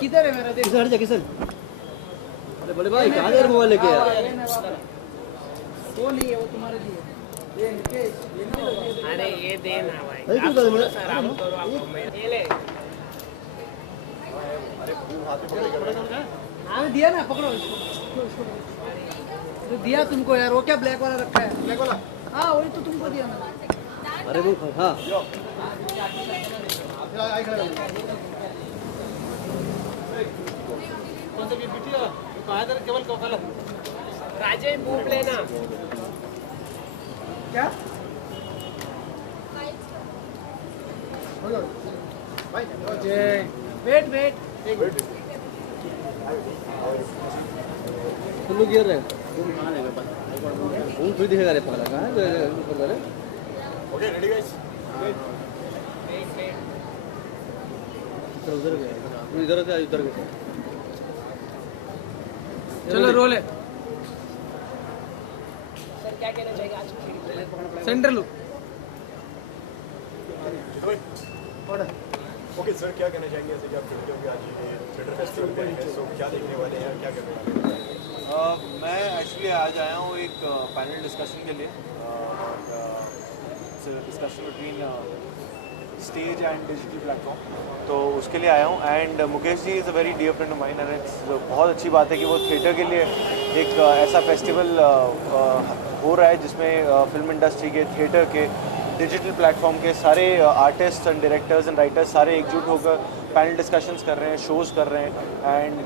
किधर है मेरा? किधर जा किधर? अरे बड़े भाई कहाँ जा मोबाइल लेके यार? वो नहीं है, वो तुम्हारे लिए। ये निकेश, अरे ये देना भाई। अरे क्यों कर रहे हो? आराम करो आपको मैं ये ले। हाँ दिया ना, पकड़ो इसको। तो दिया तुमको यार, वो क्या ब्लैक वाला रखा है? ब्लैक वाला? हाँ वही तो तुमको दिया मैंने। अरे वो हाँ राजेश बुक लेना। क्या? वेट तुम लोग गिर रहे हो? तुम कहाँ ले गए? तुम फिर दिखेगा रे पगला कहाँ है ऊपर रे? ओके रेडी गाइस उधर गया इधर गया चलो रोल है। सर क्या कहना चाहिए आज? Centre look. ओके सर क्या कहना चाहेंगे जैसे कि आप फिल्म के आज थिएटर फेस्टिवल पे हैं तो क्या देखने वाले हैं क्या करने वाले हैं? मैं एक्चुअली आज आया हूँ एक पैनल डिस्कशन के लिए discussion between stage and digital platform, तो उसके लिए आया हूँ। And Mukesh ji is a very dear friend of mine and it's बहुत अच्छी बात है कि वो थिएटर के लिए एक ऐसा फेस्टिवल हो रहा है जिसमें फिल्म इंडस्ट्री के थिएटर के डिजिटल प्लेटफॉर्म के सारे artist and directors and writers सारे एकजुट होकर पैनल डिस्कशंस कर रहे हैं, शोज़ कर रहे हैं एंड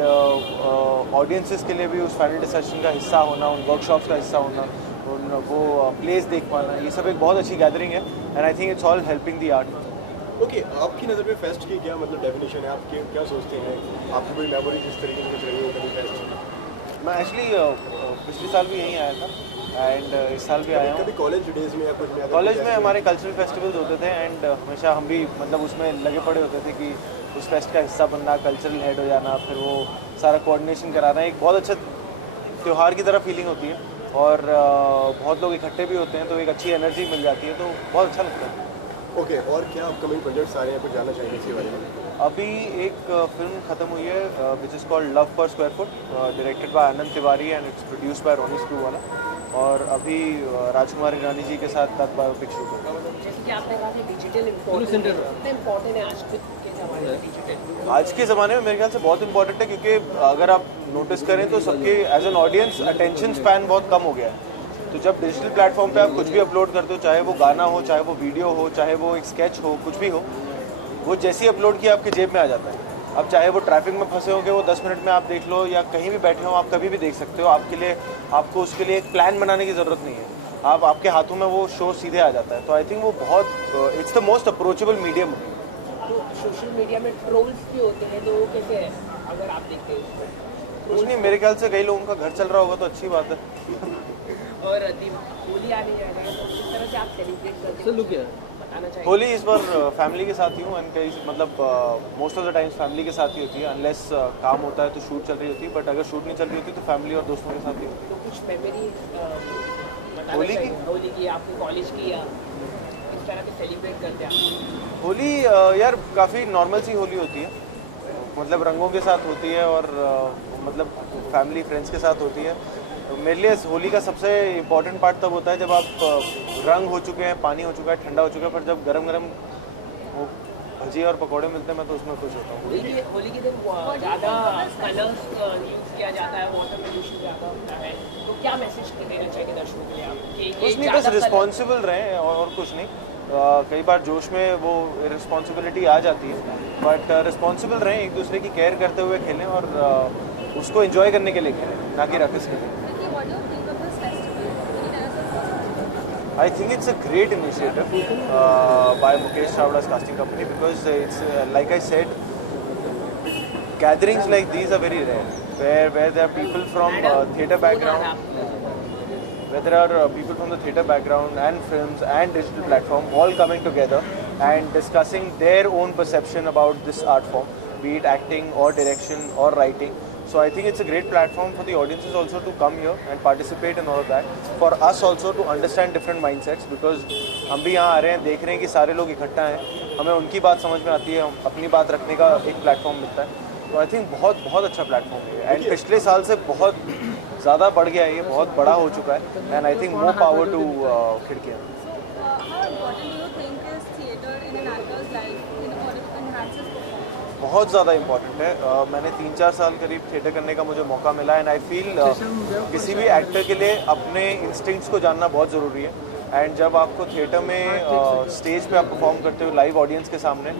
ऑडियंसेस के लिए भी उस पैनल डिस्कशन का हिस्सा होना, उन वर्कशॉप्स का हिस्सा होना, उन वो प्लेस देख पाना, ये सब एक बहुत अच्छी गैदरिंग है and I think it's all helping the art. Okay आपकी नज़र में फेस्ट की क्या मतलब डेफिनेशन है, आप क्या सोचते हैं, आपकी कोई मेमोरी किस तरीके से कुछ रही हो कभी फेस्ट? मैं एक्चुअली पिछले साल भी यहीं आया था एंड इस साल भी आया हूँ। कभी कॉलेज डेज में या कुछ में कॉलेज में हमारे कल्चरल फेस्टिवल्स होते थे एंड हमेशा हम भी मतलब उसमें लगे पड़े होते थे कि उस फेस्ट का हिस्सा बनना, कल्चरल हेड हो जाना, फिर वो सारा कोऑर्डिनेशन कराना, एक बहुत अच्छा त्यौहार की तरह फीलिंग होती है और बहुत लोग इकट्ठे भी होते हैं तो एक अच्छी एनर्जी मिल जाती है, तो बहुत अच्छा लगता है। ओके और क्या अपकमिंग प्रोजेक्ट्स आ रहे हैं, कुछ जानना चाहेंगे इसके बारे में? अभी एक फिल्म ख़त्म हुई है which is called love per square foot, directed by Anand Tiwari and it's produced by Ronnie Screwvala, और अभी राजकुमार ईरानी जी के साथ तक बायोपिक शूट हो रहा है। जैसे कि आपने कहा था डिजिटल इम्पोर्टेंट है आज के ज़माने में डिजिटल। आज के ज़माने में मेरे ख्याल से बहुत इंपॉर्टेंट है क्योंकि अगर आप नोटिस करें तो सबके as an audience attention span बहुत कम हो गया है। तो जब डिजिटल प्लेटफॉर्म पे आप कुछ भी अपलोड करते हो, चाहे वो गाना हो, चाहे वो वीडियो हो, चाहे वो एक स्केच हो, कुछ भी हो, वो जैसे ही अपलोड किया आपके जेब में आ जाता है। अब चाहे वो ट्रैफिक में फंसे होंगे, वो 10 मिनट में आप देख लो, या कहीं भी बैठे हो आप कभी भी देख सकते हो। आपके लिए आपको उसके लिए एक प्लान बनाने की ज़रूरत नहीं है, आपके हाथों में वो शो सीधे आ जाता है। तो आई थिंक वो बहुत it's the most approachable medium. तो सोशल मीडिया में ट्रोल्स भी होते हैं, तो वो कैसे है अगर आप देखते हैं? कुछ नहीं, मेरे ख्याल से कई लोगों का घर चल रहा होगा तो अच्छी बात है। और होली आने जा रही है तो किस तरह से आप सेलिब्रेट करते हैं? लुक यार बताना चाहिए। होली इस बार फैमिली के साथ ही हूँ एंड कई मतलब most of the times family के साथ ही होती है, अनलेस काम होता है तो शूट चल रही होती है, बट अगर शूट नहीं चल रही होती तो फैमिली और दोस्तों के साथ ही होती तो कुछ मेमोरी होली की आपके कॉलेज की या किस तरह से सेलिब्रेट करते हैं आप? होली यार काफ़ी नॉर्मल सी होली होती है, मतलब रंगों के साथ होती है और मतलब फैमिली फ्रेंड्स के साथ होती है। तो मेरे लिए होली का सबसे इम्पॉर्टेंट पार्ट तब होता है जब आप रंग हो चुके हैं, पानी हो चुका है, ठंडा हो चुका है, पर जब गरम गरम वो भजी और पकौड़े मिलते हैं मैं तो उसमें खुश होता हूँ। होली के दिन ज़्यादा कलर्स यूज़ किया जाता है, वाटर पोल्यूशन ज़्यादा होता है, तो क्या मैसेज देना चाहिए दर्शकों के लिए आप? कुछ नहीं, बस रिस्पॉन्सिबल रहें और कुछ नहीं। कई बार जोश में वो रिस्पॉन्सिबिलिटी आ जाती है, बट रिस्पॉन्सिबल रहें, एक दूसरे की केयर करते हुए खेलें और उसको एंजॉय करने के लिए खेलें, ना कि रफिस के लिए। I think it's a great initiative by Mukesh Chawla's casting company because it's like I said, gatherings like these are very rare, where there are people from theatre background, where there are people from the theatre background and films and digital platform all coming together and discussing their own perception about this art form, be it acting or direction or writing. So I think it's a great platform for the audiences also to come here and participate in all of that. For us also to understand different mindsets because हम भी यहाँ आ रहे हैं, देख रहे हैं कि सारे लोग इकट्ठा हैं, हमें उनकी बात समझ में आती है, हम अपनी बात रखने का एक प्लेटफॉर्म मिलता है। तो आई थिंक बहुत बहुत अच्छा प्लेटफॉर्म है एंड पिछले साल से बहुत ज़्यादा बढ़ गया है, ये बहुत बड़ा हो चुका है and I think more power to खिड़कियाँ। How important do you think is theatre in an actor's life in order to enhance his performance? बहुत ज़्यादा इम्पॉर्टेंट है। मैंने 3-4 साल करीब थिएटर करने का मुझे मौका मिला एंड आई फील किसी भी एक्टर के लिए अपने इंस्टिंक्ट्स को जानना बहुत ज़रूरी है एंड जब आपको थिएटर में स्टेज पे आप परफॉर्म करते हो लाइव ऑडियंस के सामने,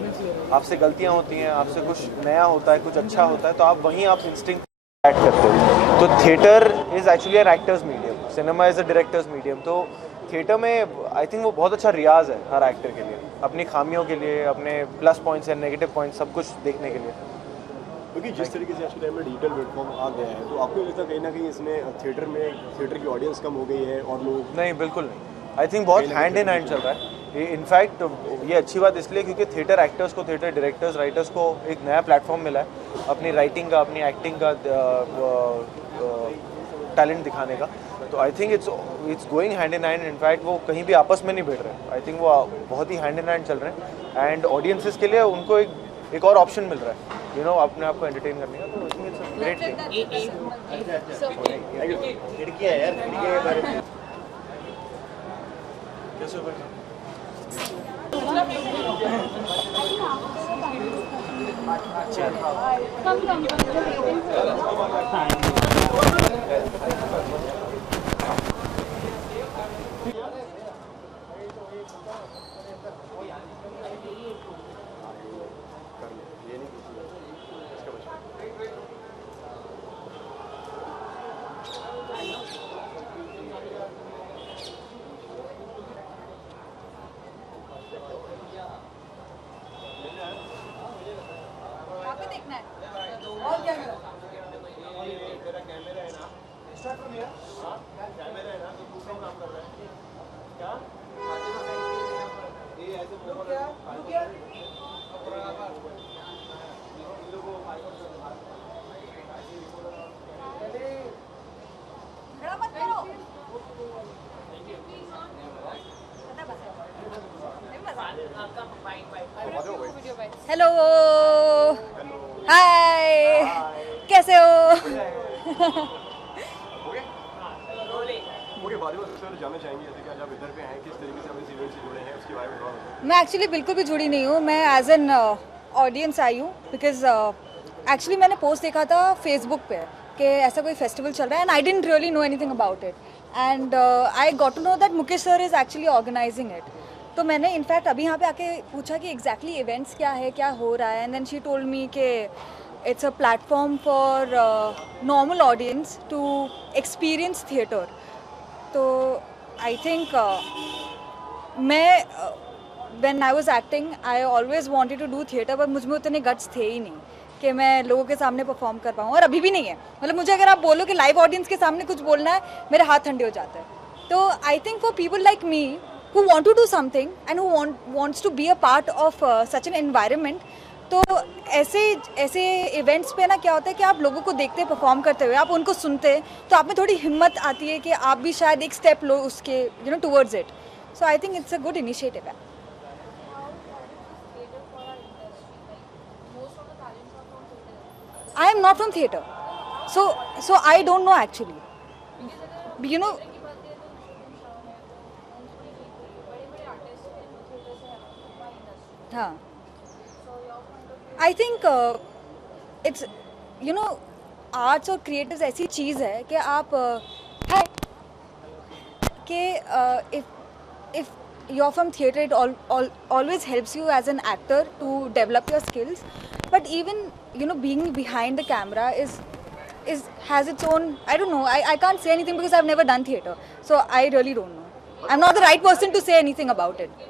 आपसे गलतियाँ होती हैं, आपसे कुछ नया होता है, कुछ अच्छा होता है, तो आप वहीं आप इंस्टिंक्ट ऐड करते हो। तो theatre is actually an actors medium, cinema is a directors medium. तो थिएटर में आई थिंक वो बहुत अच्छा रियाज है हर एक्टर के लिए, अपनी खामियों के लिए, अपने प्लस पॉइंट्स या नेगेटिव पॉइंट्स सब कुछ देखने के लिए। क्योंकि जिस तरीके से आज के टाइम में डिजिटल प्लेटफॉर्म आ गया है, तो आपको लगता है कहीं ना कहीं इसने थिएटर की ऑडियंस कम हो गई है और लोग? नहीं, बिल्कुल नहीं। आई थिंक बहुत हैंड इन हैंड चल रहा है। इनफैक्ट ये अच्छी बात इसलिए क्योंकि थिएटर एक्टर्स को, थिएटर डायरेक्टर्स, राइटर्स को एक नया प्लेटफॉर्म मिला है अपनी राइटिंग का, अपनी एक्टिंग का टैलेंट दिखाने का। तो I think it's going hand in hand. In fact वो कहीं भी आपस में नहीं भिड़ रहे, आई थिंक वो बहुत ही हैंड इन हैंड चल रहे हैं एंड ऑडियंसेस के लिए उनको एक और ऑप्शन मिल रहा है, यू नो, अपने आप को एंटरटेन करने का। तो इसमें इट्स अ ग्रेट थिंग। खिड़कियाँ यार, खिड़कियाँ के बारे में कैसे हो हेलो, हाय, कैसे हो? ओके, बारे में सबसे पहले जानना चाहेंगे जैसे कि आज आप इधर पे हैं, किस तरीके से आप इस इवेंट से जुड़े हैं, उसके बारे में थोड़ा बताएं। मैं एक्चुअली बिल्कुल भी जुड़ी नहीं हूँ, मैं एज एन ऑडियंस आई हूँ बिकॉज एक्चुअली मैंने पोस्ट देखा था फेसबुक पे कि ऐसा कोई फेस्टिवल चल रहा है and I didn't really know anything about it and I got to know that Mukesh sir is actually organising it. तो मैंने इनफैक्ट अभी यहाँ पे आके पूछा कि एग्जैक्टली इवेंट्स क्या है, क्या हो रहा है, and then she told me कि it's a platform for normal audience to experience theatre. तो आई थिंक मैं when I was acting I always wanted to do theatre, पर मुझ में उतने गट्स थे ही नहीं कि मैं लोगों के सामने परफॉर्म कर पाऊँ, और अभी भी नहीं है। मतलब मुझे अगर आप बोलो कि लाइव ऑडियंस के सामने कुछ बोलना है, मेरे हाथ ठंडे हो जाते हैं। तो I think for people like me who want to do something and who wants to be a part of such an environment, तो ऐसे इवेंट्स पे ना क्या होता है कि आप लोगों को देखते परफॉर्म करते हुए, आप उनको सुनते, तो आप में थोड़ी हिम्मत आती है कि आप भी शायद एक स्टेप लो उसके, you know, towards it. So I think it's a good initiative है। I am not from theatre, so I don't know actually. You know, हाँ, I think it's, you know, arts और क्रिएटिव्स ऐसी चीज़ है कि आप है कि if you're from theatre, it always helps you as an actor to develop your skills, but even, you know, being behind the camera has its own, I don't know, I can't say anything because I've never done theatre, so I really don't know. I'm not the right person to say anything about it.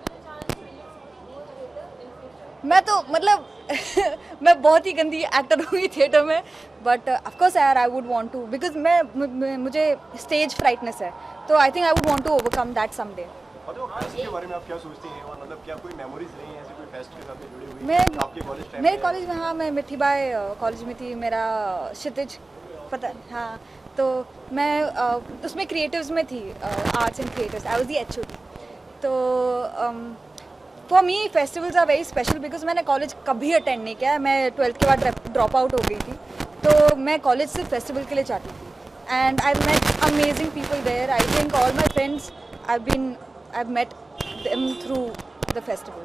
मैं तो मतलब मैं बहुत ही गंदी actor हुई theatre में, but of course यार I would want to, because मुझे स्टेज फ्राइटनेस है, तो I think I would want to overcome that someday. इसके बारे में आप क्या सोचती हैं, और मतलब क्या कोई मेमोरीज रही हैं ऐसे कोई फेस्ट के साथ जुड़ी हुई मैं आपके कॉलेज टाइम मेरे कॉलेज में, हाँ, मैं मिठी बाई कॉलेज में थी, मेरा क्षितिज पता, हाँ, तो मैं उसमें क्रिएटिव्स में थी, arts and creatives, I was the HOD। तो for me festivals are very special because मैंने कॉलेज कभी अटेंड नहीं किया है. मैं 12th के बाद ड्रॉप आउट हो गई थी, तो मैं कॉलेज सिर्फ फेस्टिवल के लिए जाती थी. And I met amazing people there. I think all my friends I met them through the festival.